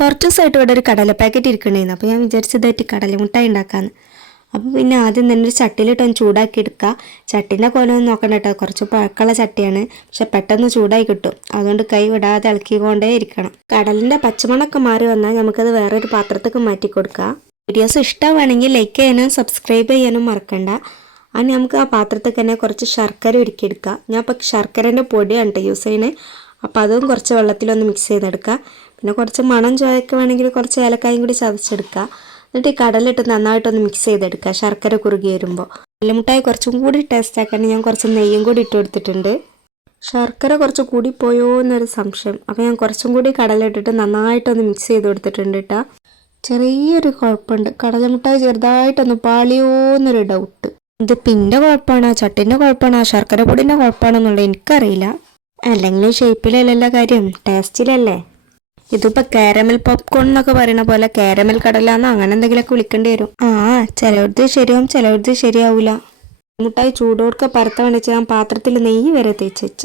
കുറച്ച് ദിവസമായിട്ട് ഇവിടെ ഒരു കടല പാക്കറ്റ് ഇരിക്കണേന്ന്. അപ്പോൾ ഞാൻ വിചാരിച്ചതായിട്ട് കടലമുട്ടായി ഉണ്ടാക്കാമെന്ന്. അപ്പോൾ പിന്നെ ആദ്യം തന്നെ ഒരു ചട്ടിയിലിട്ടൊന്ന് ചൂടാക്കി എടുക്കുക. ചട്ടീൻ്റെ കോലമൊന്നും നോക്കണ്ട കേട്ടോ, കുറച്ച് പഴക്കമുള്ള ചട്ടിയാണ്. പക്ഷെ പെട്ടെന്ന് ചൂടായി കിട്ടും. അതുകൊണ്ട് കൈ വിടാതെ ഇളക്കിക്കൊണ്ടേ ഇരിക്കണം. കടലിൻ്റെ പച്ചമണമൊക്കെ മാറി വന്നാൽ നമുക്കത് വേറൊരു പാത്രത്തേക്ക് മാറ്റി കൊടുക്കുക. വീഡിയോസ് ഇഷ്ടമാണെങ്കിൽ ലൈക്ക് ചെയ്യാനും സബ്സ്ക്രൈബ് ചെയ്യാനും മറക്കണ്ട. അതിന് നമുക്ക് ആ പാത്രത്തിൽ തന്നെ കുറച്ച് ശർക്കര ഉരുക്കിയെടുക്കുക. ഞാൻ ഇപ്പോൾ ശർക്കരേൻ്റെ പൊടിയാണ് കേട്ടോ യൂസ് ചെയ്യുന്നത്. അപ്പോൾ അതും കുറച്ച് വെള്ളത്തിലൊന്ന് മിക്സ് ചെയ്തെടുക്കുക. പിന്നെ കുറച്ച് മണം ചോയൊക്കെ വേണമെങ്കിൽ കുറച്ച് ഏലക്കായും കൂടി ചതച്ചെടുക്കുക. എന്നിട്ട് ഈ കടലിട്ട് നന്നായിട്ടൊന്ന് മിക്സ് ചെയ്തെടുക്കുക ശർക്കര കുറുകി വരുമ്പോൾ. കടലമുട്ടായി കുറച്ചും കൂടി ടേസ്റ്റ് ആക്കാൻ ഞാൻ കുറച്ച് നെയ്യും കൂടി ഇട്ട് കൊടുത്തിട്ടുണ്ട്. ശർക്കര കുറച്ച് കൂടിപ്പോയോ എന്നൊരു സംശയം. അപ്പോൾ ഞാൻ കുറച്ചും കൂടി കടലിട്ടിട്ട് നന്നായിട്ടൊന്ന് മിക്സ് ചെയ്ത് കൊടുത്തിട്ടുണ്ട് കേട്ടോ. ചെറിയൊരു കുഴപ്പമുണ്ട്, കടലമുട്ടായി ചെറുതായിട്ടൊന്ന് പാളിയോ എന്നൊരു ഡൗട്ട്. ഇത് പിൻ്റെ കുഴപ്പമാണോ ചട്ടിൻ്റെ കുഴപ്പമാണോ ശർക്കര പൊടിൻ്റെ കുഴപ്പമാണോ എന്നുള്ളത് എനിക്കറിയില്ല. അല്ലെങ്കിൽ ഷേപ്പിലല്ല കാര്യം, ടേസ്റ്റിലല്ലേ. ഇതിപ്പോൾ കാരമൽ പോപ്കോൺ എന്നൊക്കെ പറയുന്ന പോലെ കാരമൽ കടലാന്നോ അങ്ങനെ എന്തെങ്കിലുമൊക്കെ വിളിക്കേണ്ടി വരും. ചിലവർക്ക് ശരിയാവും ചിലവർക്ക് ശരിയാവില്ല. മുട്ടായി ചൂടോടൊക്കെ പരത്താൻ വേണ്ടി ഞാൻ പാത്രത്തിൽ നെയ്യ് വരെ തേച്ച് വെച്ച്.